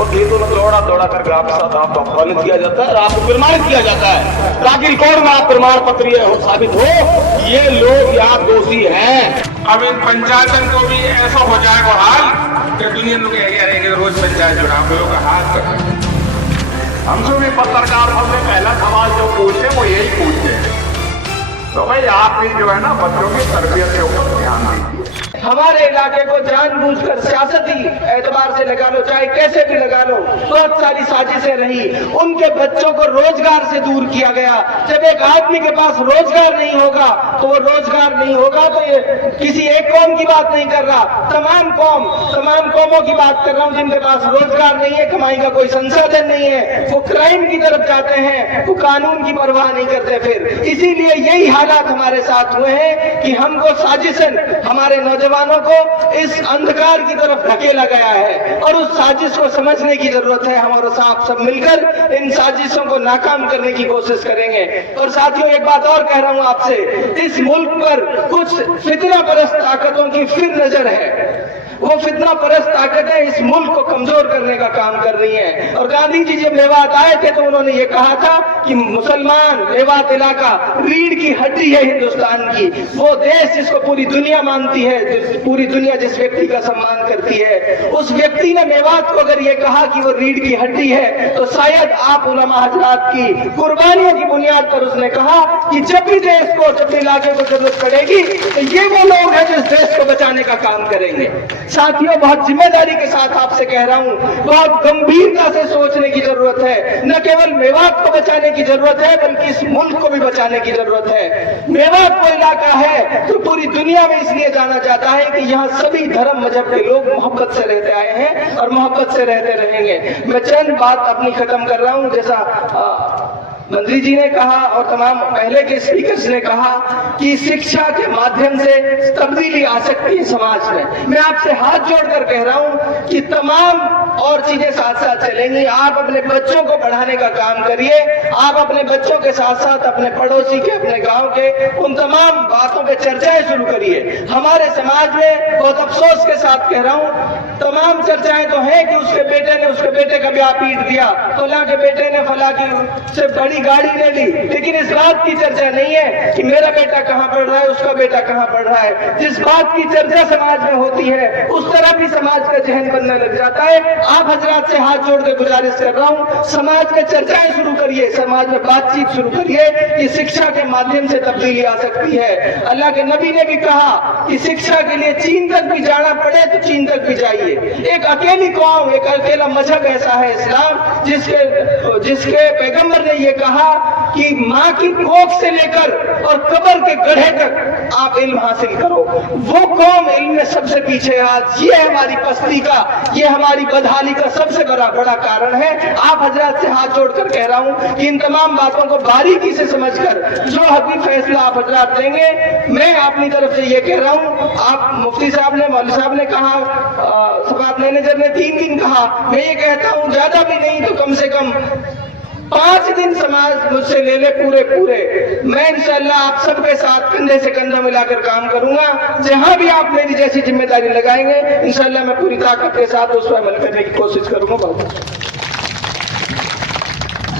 और खेतों में दौड़ा दौड़ा करके आपके साथ आपको अपमानित किया जाता है, आपको प्रमाणित किया जाता है ताकि रिकॉर्ड में आप प्रमाण पत्र ये साबित हो ये लोग यहाँ दोषी हैं। अब इन पंचायतन को भी ऐसा हो जाएगा हाल कि दुनिया लोग रहेंगे रोज पंचायत चुनाव लोग हाथ हमसे भी पत्रकार हमने पहला सवाल जो पूछे वो यही पूछते हैं, तो भाई आप भी जो है ना बच्चों की तरबियत के ऊपर ध्यान दीजिए। हमारे इलाके को जानबूझकर सियासती एतबार से लगा लो, चाहे कैसे भी लगा लो, बहुत सारी साजिशें रही। उनके बच्चों को रोजगार से दूर किया गया। जब एक आदमी के पास रोजगार नहीं होगा तो वो रोजगार नहीं होगा तो ये किसी एक कौम की बात नहीं कर रहा, तमाम कौमों की बात कर रहा हूँ जिनके पास रोजगार नहीं है, कमाई का कोई संसाधन नहीं है, वो क्राइम की तरफ जाते हैं, वो कानून की परवाह नहीं करते। फिर इसीलिए यही हालात हमारे साथ हुए हैं कि हमको साजिशन हमारे नौजवानों को इस अंधकार की तरफ धकेला गया है और उस साजिश को समझने की जरूरत है। हम और आप सब मिलकर इन साजिशों को नाकाम करने की कोशिश करेंगे। और साथियों एक बात और कह रहा हूं आपसे, इस मुल्क पर कुछ फितना परस्त ताकतों की फिर नजर है। वो फितना परस्त ताकतें इस मुल्क को कमजोर करने का काम कर रही हैं। और गांधी जी जब मेवात आए थे तो उन्होंने ये कहा था कि मुसलमान मेवात इलाका रीढ़ की हड्डी है हिंदुस्तान की, वो देश जिसको पूरी दुनिया मानती है, पूरी दुनिया जिस व्यक्ति का सम्मान करती है, उस व्यक्ति ने मेवात को अगर ये कहा कि वो रीढ़ की हड्डी है तो शायद आप उलमा हजरात की कुर्बानियों की बुनियाद पर उसने कहा कि जब भी देश को, जब भी इलाके को जरूरत पड़ेगी तो ये वो लोग हैं जो इस देश को बचाने का काम करेंगे। साथियों बहुत जिम्मेदारी के साथ आपसे कह रहा हूं, बहुत गंभीरता से सोचने की जरूरत है। न केवल मेवात को बचाने की जरूरत है बल्कि इस मुल्क को भी बचाने की जरूरत है। मेवात वो इलाका है तो पूरी दुनिया में इसलिए जाना जाता है कि यहाँ सभी धर्म मजहब के लोग मोहब्बत से रहते आए हैं और मोहब्बत से रहते रहेंगे। मैं चंद बात अपनी खत्म कर रहा हूं। जैसा मंत्री जी ने कहा और तमाम पहले के स्पीकर्स ने कहा कि शिक्षा के माध्यम से तब्दीली आ सकती है समाज में। मैं आपसे हाथ जोड़कर कह रहा हूं कि तमाम और चीजें साथ साथ चलेंगी। आप अपने बच्चों को पढ़ाने का काम करिए, आप अपने बच्चों के साथ साथ अपने पड़ोसी के, अपने गांव के, उन तमाम बातों पे चर्चाएं शुरू करिए। हमारे समाज में बहुत अफसोस के साथ कह रहा हूं, तमाम चर्चाएं तो हैं कि उसके बेटे ने उसके बेटे का ब्याह पीट दिया, फला के बेटे ने फला की से बड़ी गाड़ी ले ली, लेकिन इस बात की चर्चा नहीं है कि मेरा बेटा कहां पढ़ रहा है, उसका बेटा कहां पढ़ रहा है। जिस बात की चर्चा समाज में होती है उस तरह भी समाज का जहन बनने लग जाता है। आप हजरात से हाथ जोड़ के गुजारिश कर रहा हूं, समाज में चर्चाएं शुरू करिए, समाज में बातचीत शुरू करिए कि शिक्षा के माध्यम से तब्दीली आ सकती है। अल्लाह के नबी ने भी कहा कि शिक्षा के लिए चीन तक भी जाना पड़े तो चीन तक भी जाइए। एक अकेली कौम, एक अकेला मजहब ऐसा है इस्लाम जिसके पैगंबर ने यह कहा कि माँ की कोख से लेकर और कब्र के गड्ढे तक आप इल्म हासिल करो। वो कौम इल्म में सबसे पीछे है आज। ये हमारी पस्ती का, ये हमारी बदहाली का सबसे बड़ा कारण है। आप हजरात से हाथ जोड़कर कह रहा हूं कि इन तमाम बातों को बारीकी से समझकर जो हकी फैसला आप हजरात देंगे, मैं अपनी तरफ से ये कह रहा हूं, आप मुफ्ती साहब ने, मौलवी साहब ने कहा, सफात मैनेजर ने 3 दिन कहा, मैं ये कहता हूं ज्यादा भी नहीं तो कम से कम 5 दिन समाज मुझसे ले ले पूरे। मैं इंशाअल्लाह आप सबके साथ कंधे से कंधा मिलाकर काम करूंगा। जहां भी आप मेरी जैसी जिम्मेदारी लगाएंगे इंशाअल्लाह मैं पूरी ताकत के साथ उस पर अमल करने की कोशिश करूंगा। बहुत